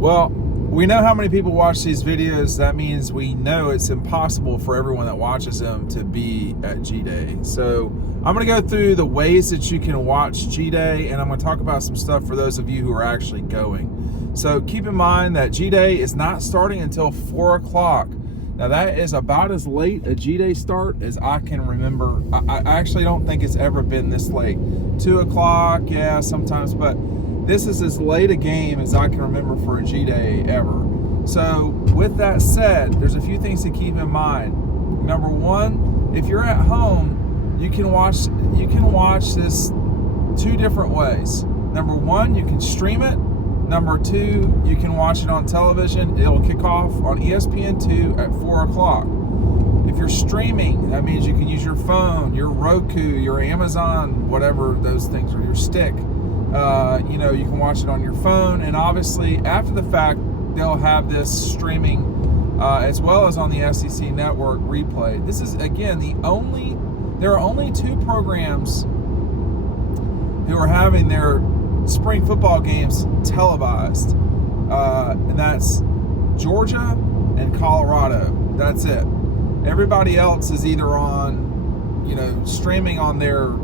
Well, we know how many people watch these videos. That means we know it's impossible for everyone that watches them to be at G-Day. So I'm going to go through the ways that you can watch G-Day, and I'm going to talk about some stuff for those of you who are actually going. So keep in mind that G-Day is not starting until 4 o'clock. Now that is about as late a G-Day start as I can remember. I actually don't think it's ever been this late. 2 o'clock, yeah, sometimes, but this is as late a game as I can remember for a G-Day ever. So with that said, there's a few things to keep in mind. Number one, if you're at home, you can watch this two different ways. Number one, you can stream it. Number two, you can watch it on television. It'll kick off on ESPN2 at 4 o'clock. If you're streaming, that means you can use your phone, your Roku, your Amazon, whatever those things are, your stick. You can watch it on your phone, and obviously after the fact they'll have this streaming as well as on the SEC network replay. This is again there are only two programs who are having their spring football games televised, and that's Georgia and Colorado. That's it. Everybody else is either on streaming on their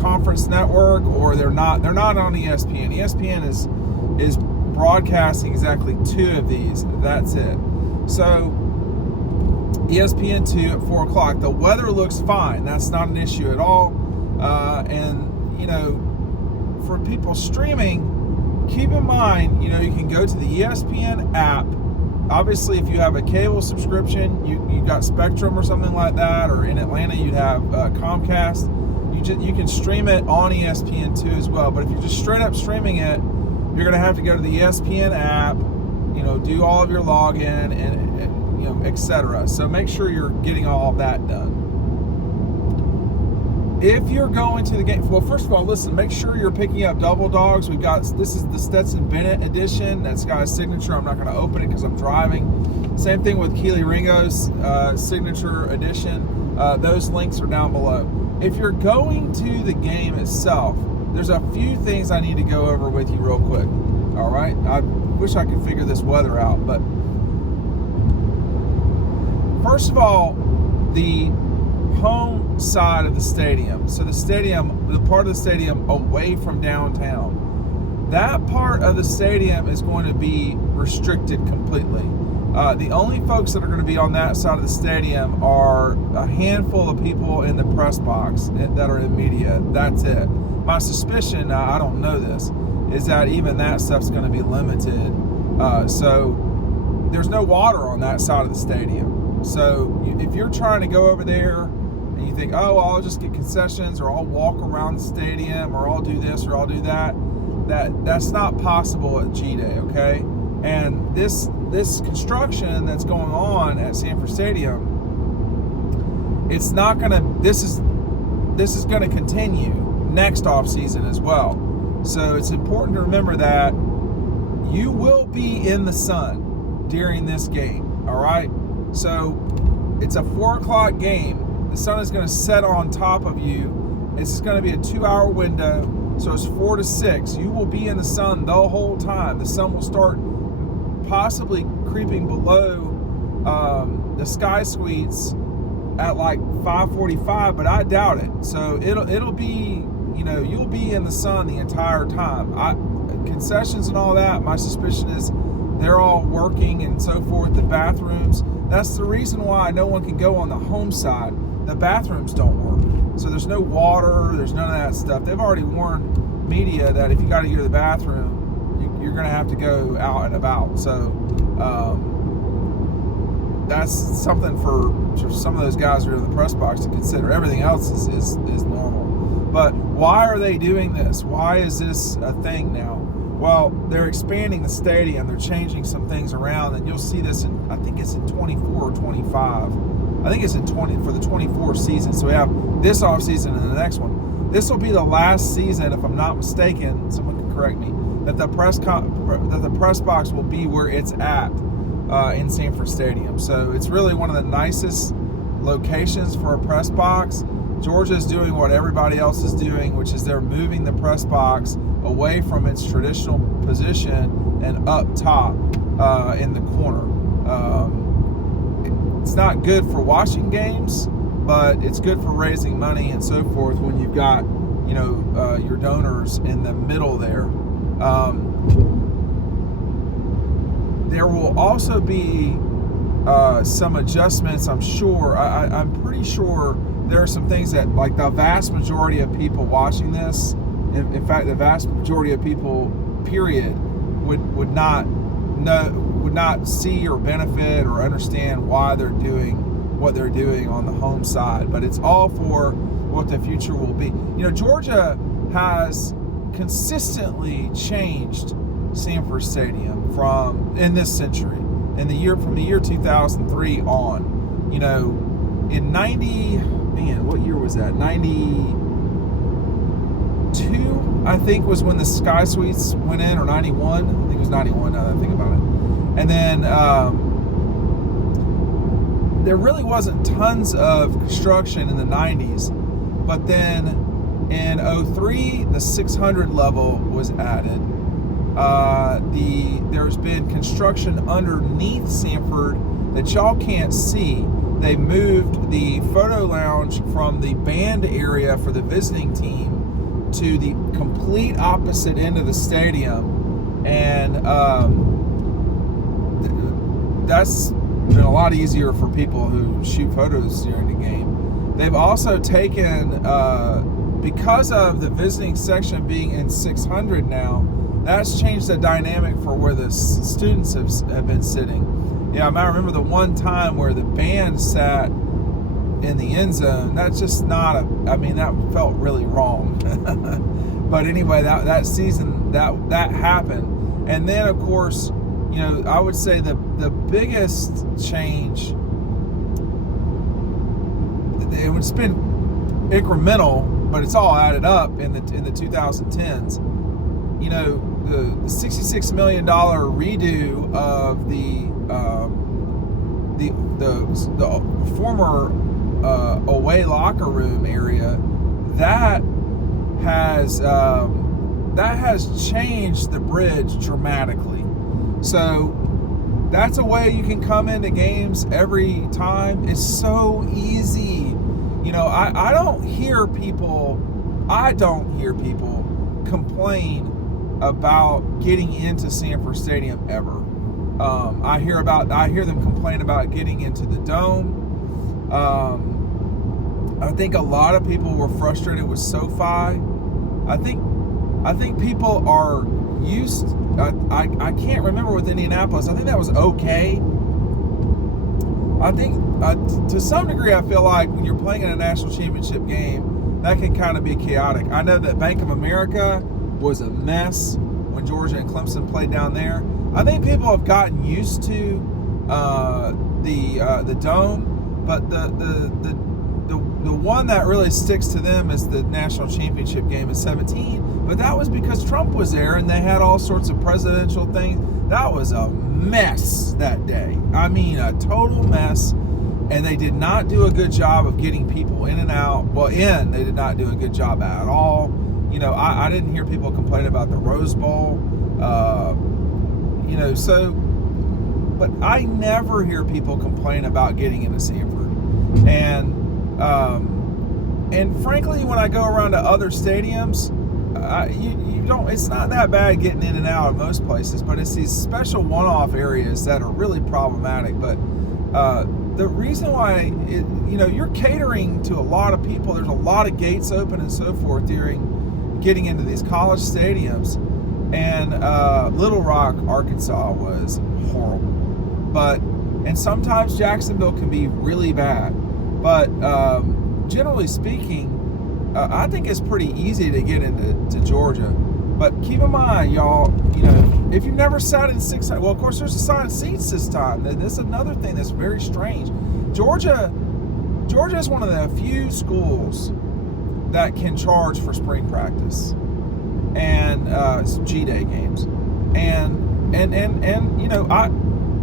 conference network, or they're not on ESPN. ESPN is broadcasting exactly two of these. That's it. So ESPN2 at 4 o'clock. The weather looks fine. That's not an issue at all. And for people streaming, keep in mind, you can go to the ESPN app. Obviously, if you have a cable subscription, you got Spectrum or something like that, or in Atlanta you'd have Comcast. You can stream it on ESPN2 as well. But if you're just straight up streaming it, you're going to have to go to the ESPN app, do all of your login and etc. So make sure you're getting all of that done. If you're going to the game, well, first of all, listen, make sure you're picking up double dogs. This is the Stetson Bennett edition. That's got a signature. I'm not going to open it because I'm driving. Same thing with Keely Ringo's signature edition. Those links are down below. If you're going to the game itself, there's a few things I need to go over with you real quick. All right? I wish I could figure this weather out, but first of all, the home side of the stadium. So the part of the stadium away from downtown, that part of the stadium is going to be restricted completely. The only folks that are going to be on that side of the stadium are a handful of people in the press box that are in media. That's it. My suspicion, I don't know this, is that even that stuff's going to be limited. So there's no water on that side of the stadium. So if you're trying to go over there and you think, oh, I'll just get concessions, or I'll walk around the stadium, or I'll do this, or I'll do that, that's not possible at G-Day, okay? And this construction that's going on at Sanford Stadium, this is going to continue next off season as well. So it's important to remember that you will be in the sun during this game. All right. So it's a 4 o'clock game. The sun is going to set on top of you. It's going to be a 2-hour window. So it's 4 to 6. You will be in the sun the whole time. The sun will start possibly creeping below the sky suites at like 5:45, but I doubt it. So it'll be, you'll be in the sun the entire time. Concessions and all that, my suspicion is they're all working and so forth. The bathrooms, that's the reason why no one can go on the home side. The bathrooms don't work. So there's no water, there's none of that stuff. They've already warned media that if you got to go to the bathroom, you're going to have to go out and about. So that's something for some of those guys who are in the press box to consider. Everything else is normal. But why are they doing this? Why is this a thing now? Well, they're expanding the stadium. They're changing some things around, and you'll see this in, I think it's in 24 or 25. I think it's in 20 for the 24 season. So we have this off season and the next one. This will be the last season, if I'm not mistaken. Someone can correct me. That the press box will be where it's at in Sanford Stadium. So it's really one of the nicest locations for a press box. Georgia's doing what everybody else is doing, which is they're moving the press box away from its traditional position and up top in the corner. It's not good for watching games, but it's good for raising money and so forth when you've got, your donors in the middle there. There will also be some adjustments, I'm sure. I'm pretty sure there are some things that, like, the vast majority of people watching this, in fact, the vast majority of people, period, would not see or benefit or understand why they're doing what they're doing on the home side. But it's all for what the future will be. Georgia has consistently changed Sanford Stadium in this century, from the year 2003 on. In 90, what year was that? 92, I think, was when the Sky Suites went in, or 91. I think it was 91 now that I think about it. And then there really wasn't tons of construction in the 90s, but then in 03, the 600 level was added. There's been construction underneath Sanford that y'all can't see. They moved the photo lounge from the band area for the visiting team to the complete opposite end of the stadium, and that's been a lot easier for people who shoot photos during the game. They've also taken, because of the visiting section being in 600 now, that's changed the dynamic for where the students have been sitting. I remember the one time where the band sat in the end zone. That's just not that felt really wrong. But anyway, that season, that happened. And then, of course, I would say the biggest change, it's been incremental, but it's all added up in the 2010s. The $66 million redo of the former away locker room area, that has changed the bridge dramatically. So that's a way you can come into games every time. It's so easy. I don't hear people complain about getting into Sanford Stadium ever. I hear them complain about getting into the Dome. I think a lot of people were frustrated with SoFi. I think people are used. I can't remember with Indianapolis. I think that was okay. I think to some degree, I feel like when you're playing in a national championship game, that can kind of be chaotic. I know that Bank of America was a mess when Georgia and Clemson played down there. I think people have gotten used to the Dome, but the one that really sticks to them is the national championship game in 2017. But that was because Trump was there and they had all sorts of presidential things. That was a mess that day. I mean, a total mess. And they did not do a good job of getting people in and out. Well, they did not do a good job at all. I didn't hear people complain about the Rose Bowl. But I never hear people complain about getting into Sanford. And frankly, when I go around to other stadiums, you don't. It's not that bad getting in and out of most places, but it's these special one-off areas that are really problematic. But the reason why you're catering to a lot of people. There's a lot of gates open and so forth during getting into these college stadiums. And Little Rock, Arkansas was horrible. And sometimes Jacksonville can be really bad. But generally speaking, I think it's pretty easy to get into Georgia. But keep in mind, y'all, if you've never sat in 600, well, of course, there's assigned seats this time. That's another thing that's very strange. Georgia is one of the few schools that can charge for spring practice and G-Day games.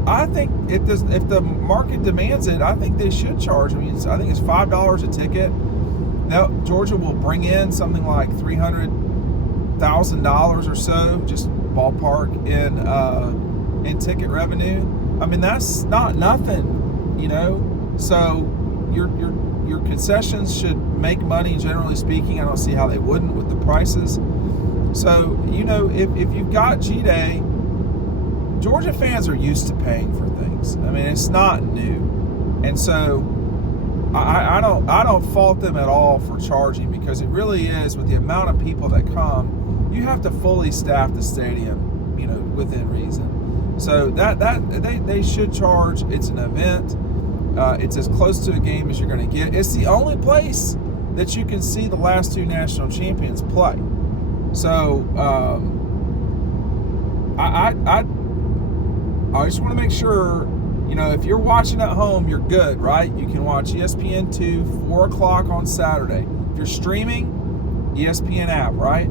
I think if the market demands it, I think they should charge. I think it's $5 a ticket. Georgia will bring in something like $300,000 or so, just ballpark, in ticket revenue. I mean, that's not nothing, you know. So your concessions should make money, generally speaking. I don't see how they wouldn't with the prices. So, you know, if you've got G-Day, Georgia fans are used to paying for things. I mean, it's not new. And so I don't fault them at all for charging, because it really is, with the amount of people that come, you have to fully staff the stadium, you know, within reason. So that they should charge. It's an event. It's as close to a game as you're going to get. It's the only place that you can see the last two national champions play. So I just want to make sure, you know, if you're watching at home, you're good, right? You can watch ESPN2, 4 o'clock on Saturday. If you're streaming, ESPN app, right?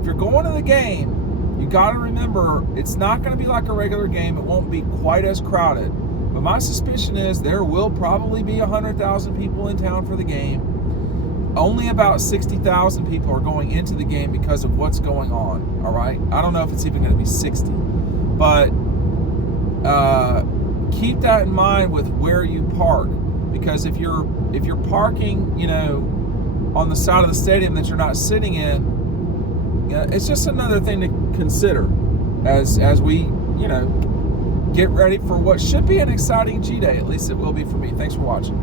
If you're going to the game, you got to remember, it's not going to be like a regular game. It won't be quite as crowded. But my suspicion is there will probably be 100,000 people in town for the game. Only about 60,000 people are going into the game because of what's going on, all right? I don't know if it's even going to be 60. But keep that in mind with where you park, because if you're parking, you know, on the side of the stadium that you're not sitting in, it's just another thing to consider as we, you know, get ready for what should be an exciting G-Day. At least it will be for me. Thanks for watching.